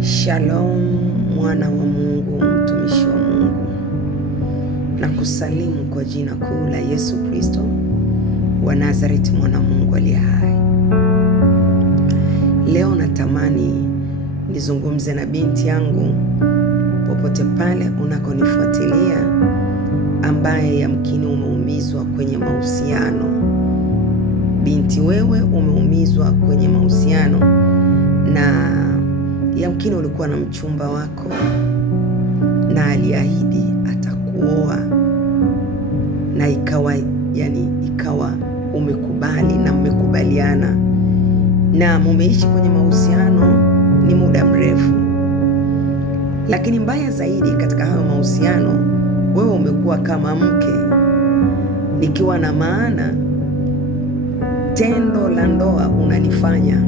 Shalom mwana wa Mungu, mtumishi wa Mungu, na kusalimu kwa jina kuu la Yesu Kristo wa Nazareti, mwana Mungu aliye hai. Leo natamani nizungumze na binti yangu popote pale unakonifuatilia, ambaye yamkini umeumizwa kwenye mahusiano. Binti, wewe umeumizwa kwenye mahusiano na yamkini ulikuwa na mchumba wako na aliahidi atakuoa, na ikawa umekubali na mmekubaliana na mumeishi kwenye mahusiano ni muda mrefu. Lakini mbaya zaidi katika hayo mahusiano, wewe umekuwa kama mke, nikiwa na maana tendo la ndoa unalifanya,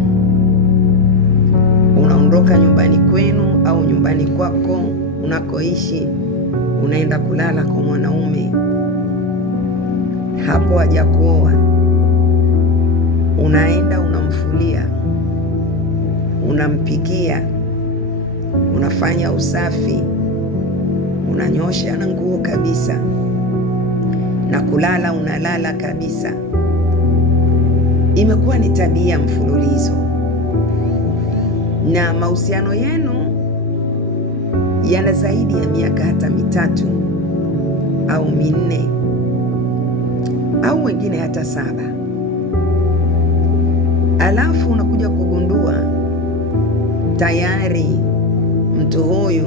unaondoka nyumbani kwenu au nyumbani kwako unakoishi, unaenda kulala kwa mwanaume, hapo hajakuoa, unaenda unamfulia, unampikia, unafanya usafi, unanyosha na nguo kabisa, na kulala unalala kabisa. Imekuwa ni tabia mfululizo, na mahusiano yenu yana zaidi ya miaka hata 3 au 4 au wengine hata 7. Alafu unakuja kugundua tayari mtu huyu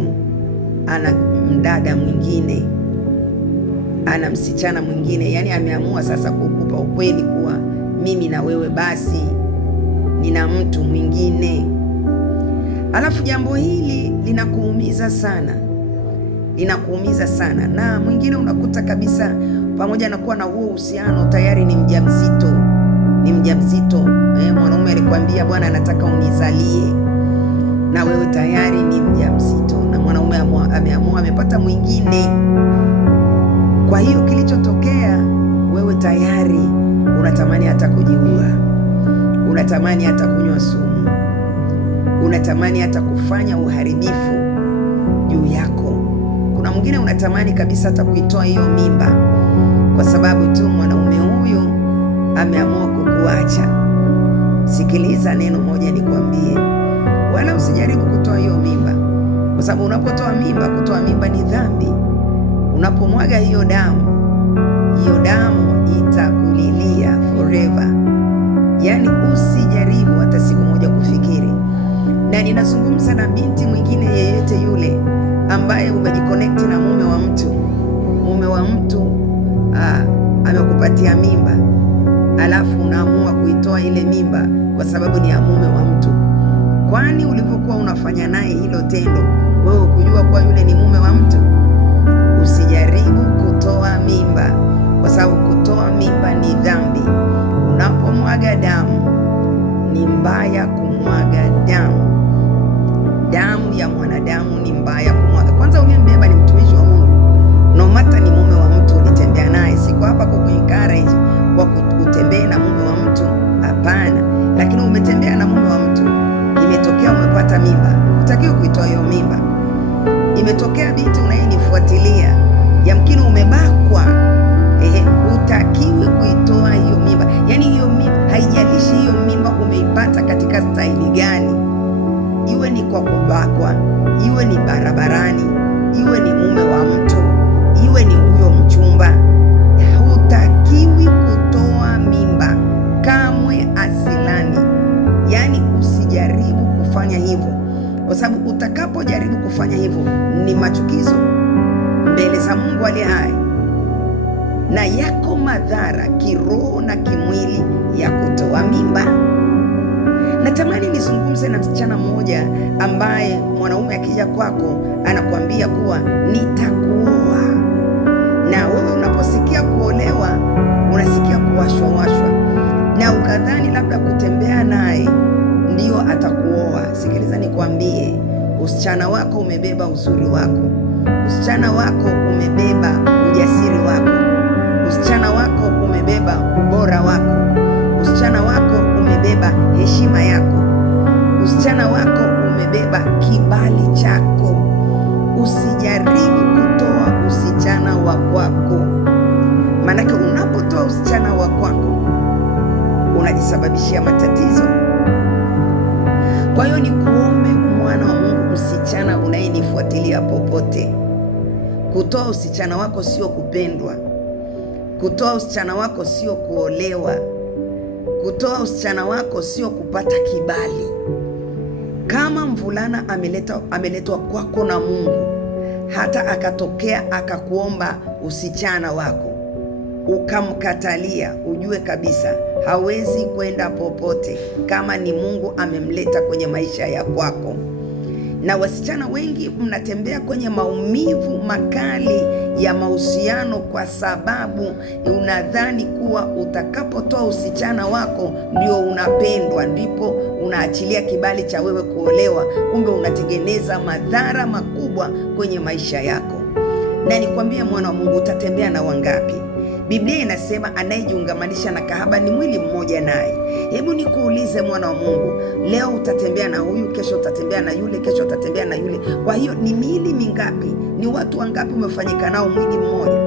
ana mdada mwingine, ana msichana mwingine, yani ameamua sasa kukupa ukweli kuwa mimi na wewe basi nina mtu mwingine. Alafu jambo hili linakuumiza sana, na mwingine unakuta kabisa pamoja na kuwa na huo uhusiano tayari ni mjamzito. Mwanaume alikwambia bwana, anataka unizalie, na wewe tayari ni mjamzito, na mwanaume ameamua, amepata mwingine. Kwa hiyo kilichotokea, wewe tayari unatamani hata kujiua, unatamani hata kunywa sumu, unatamani hata kufanya uharibifu juu yako. Kuna mwingine unatamani kabisa hata kuitoa hiyo mimba, kwa sababu tu mwanaume huyu ameamua kukuacha. Sikiliza neno moja nikwambie, wala usijaribu kutoa hiyo mimba, kwa sababu unapotoa mimba, kutoa mimba ni dhambi. Unapomwaga hiyo damu itakulilia forever. Yani usijaribu hata siku moja kufikiri. Na ninazungumza na binti mwingine yeyote yule ambaye umejiconnect na mume wa mtu amekupatia mimba, alafu unaamua kuitoa ile mimba kwa sababu ni ya mume wa mtu. Kwani ulivyokuwa unafanya naye hilo tendo, wewe ukujua kuwa yule ni mume wa mtu? Usijaribu kutoa mimba, kwa sababu kutoa mimba ni dhambi. Unapomwaga damu, ni mbaya kumwaga damu. Damu ya mwanadamu ni mbaya kumwaga. Kwanza uliyembeba ni mtumishi wa Mungu, no matter ni mume wa mtu ulitembea naye. Siko hapa kwa kuencourage kwa kutembea na mume wa mtu, hapana. Lakini umetembea na mume wa mtu, imetokea umepata mimba, hutakiwi kuitoa hiyo mimba. Imetokea binti unayenifuatilia, yamkini umebakwa, hutakiwi kuitoa hiyo mimba. Yani hiyo mimba, haijalishi hiyo mimba umeipata katika staili gani, iwe ni kwa kubakwa, iwe ni barabarani, iwe ni mume wa mtu, iwe ni huyo mchumba, hutakiwi kutoa mimba kamwe, asilani. Yani usijaribu kufanya hivyo, kwa sababu utakapojaribu kufanya hivyo ni machukizo mbele za Mungu aliye hai, na yako madhara kiroho na kimwili ya kutoa mimba. Natamani nizungumze na msichana mmoja ambaye mwanaume akija kwako anakuambia kuwa nitakuoa, na wewe unaposikia kuolewa unasikia kuwashwa, na ukadhani labda kutembea naye ndio atakuoa. Sikiliza nikwambie, usichana wako umebeba uzuri wako, usichana wako umebeba ujasiri wako, usichana wako umebeba ubora wako, usichana wako umebeba heshima yako, usichana wako umebeba kubeba kibali chako. Usijaribu kutoa usichana wa kwako, maanake unapotoa usichana wa kwako unajisababishia matatizo. Kwa hiyo ni kuombe mwana wa Mungu, msichana unayenifuatilia popote, kutoa usichana wako sio kupendwa. Kutoa usichana wako sio kuolewa. Kutoa usichana wako sio kupata kibali. Kama mvulana ameletwa kwako na Mungu, hata akatokea akakuomba usichana wako ukamkatalia, ujue kabisa hawezi kwenda popote kama ni Mungu amemleta kwenye maisha ya kwako. Na wasichana wengi mnatembea kwenye maumivu makali ya mahusiano kwa sababu unadhani kuwa utakapotoa usichana wako ndio unapendwa, ndipo unaachilia kibali cha wewe kuolewa. Kumbe unatengeneza madhara makubwa kwenye maisha yako. Na nikwambie mwana wa Mungu, utatembea na wangapi? Biblia inasema anayejiungamanisha na kahaba ni mwili mmoja naye. Hebu nikuulize mwana wa Mungu, leo utatembea na huyu, kesho utatembea na yule, kesho utatembea na yule. Kwa hiyo ni miili mingapi? Ni watu wangapi umefanyika nao mwili mmoja?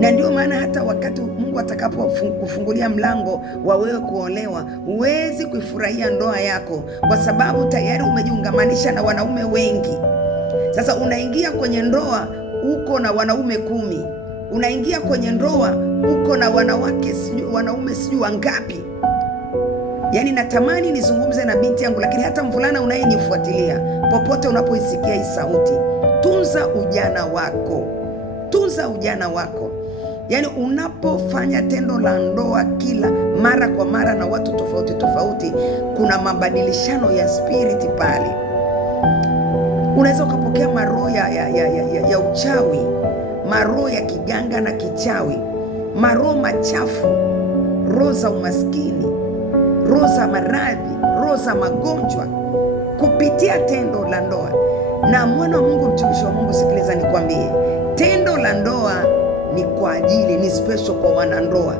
Na ndio maana hata wakati Mungu atakapokufungulia mlango wa wewe kuolewa, huwezi kuifurahia ndoa yako kwa sababu tayari umejiungamanisha na wanaume wengi. Sasa unaingia kwenye ndoa uko na wanaume 10. Unaingia kwenye ndoa uko na wanaume sijui wangapi. Yaani natamani nizungumze na binti yangu, lakini hata mvulana unayenifuatilia popote unapoisikia hii sauti, tunza ujana wako. Tunza ujana wako. Yaani unapofanya tendo la ndoa kila mara kwa mara na watu tofauti tofauti, kuna mabadilishano ya spiriti pale. Unaweza ukapokea maroho ya uchawi, maroho ya kiganga na kichawi, maroho machafu, roho za umaskini, roho za maradhi, roho za magonjwa kupitia tendo la ndoa. Na mwana wa Mungu, mtumishi wa Mungu, sikiliza nikwambie, tendo la ndoa ni kwa ajili, ni special kwa wanandoa.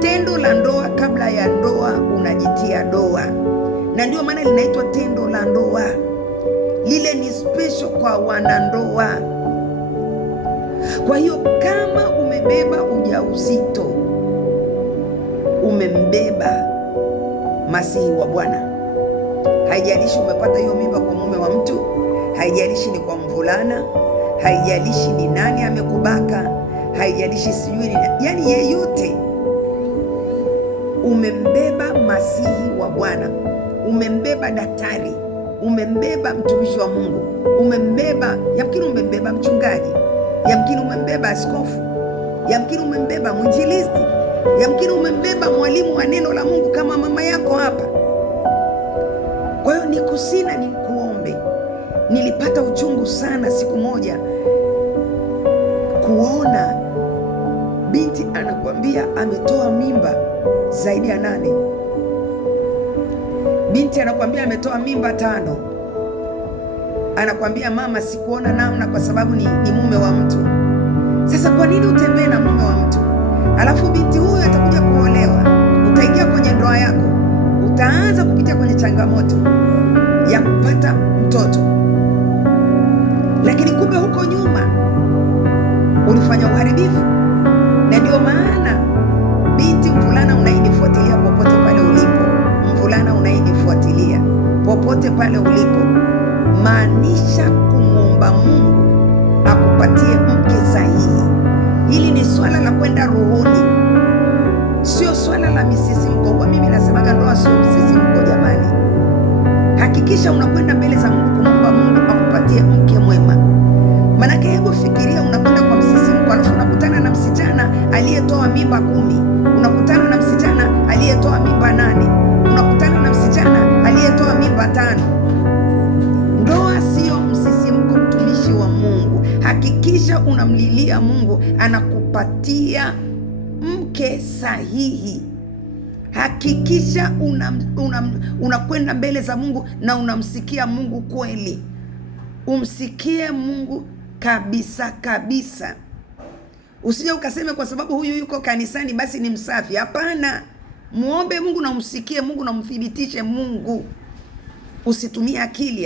Tendo la ndoa, kabla ya ndoa unajitia doa, na ndio maana linaitwa tendo la ndoa. Lile ni special kwa wanandoa. Kwa hiyo kama umebeba ujauzito, umembeba Masihi wa Bwana. Haijalishi umepata hiyo mimba kwa mume wa mtu, haijalishi ni kwa mvulana, haijalishi ni nani amekubaka, haijalishi sijui ni yani yeyote, umembeba Masihi wa Bwana. Umembeba daktari, umembeba mtumishi wa Mungu, umembeba, yamkini umembeba mchungaji, yamkini umembeba askofu, yamkini umembeba mwinjilisti, yamkini umembeba mwalimu wa neno la Mungu kama mama yako hapa. Kwa hiyo nikusina nikuombe. Nilipata uchungu sana siku moja kuona binti anakuambia ametoa mimba zaidi ya 8. Binti anakuambia ametoa mimba 5. Anakuambia mama, sikuona namna kwa sababu ni mume wa mtu. Sasa kwa nini utembee na mume wa mtu? Alafu binti huyo atakuja kuolewa, utaingia kwenye ndoa yako, utaanza kupitia kwenye changamoto ya kupata mtoto, lakini kumbe huko nyuma ulifanya uharibifu. Na ndio maana binti, mvulana unayenifuatilia popote pale ulipo, mvulana unayenifuatilia popote pale ulipo, maanisha kumwomba Mungu akupatie mke sahihi. Hili ni swala la kwenda rohoni, sio swala la misisimko. Kwa mimi nasemaga ndoa sio msisimko jamani. Hakikisha unakwenda mbele za Mungu kumwomba Mungu akupatie mke mwema. Manake hebu fikiria, unakwenda kwa msisimko alafu unakutana na msichana aliyetoa mimba 10, unakutana na msichana aliyetoa mimba 8, unakutana na msichana aliyetoa mimba 5. Ndoa sio msisimko, mtumishi wa Mungu. Hakikisha unamlilia Mungu anakupatia mke sahihi. Hakikisha unakwenda mbele za Mungu na unamsikia Mungu kweli. Umsikie Mungu kabisa kabisa. Usije ukaseme kwa sababu huyu yuko kanisani basi ni msafi. Hapana. Muombe Mungu na umsikie Mungu na umthibitishe Mungu. Usitumie akili.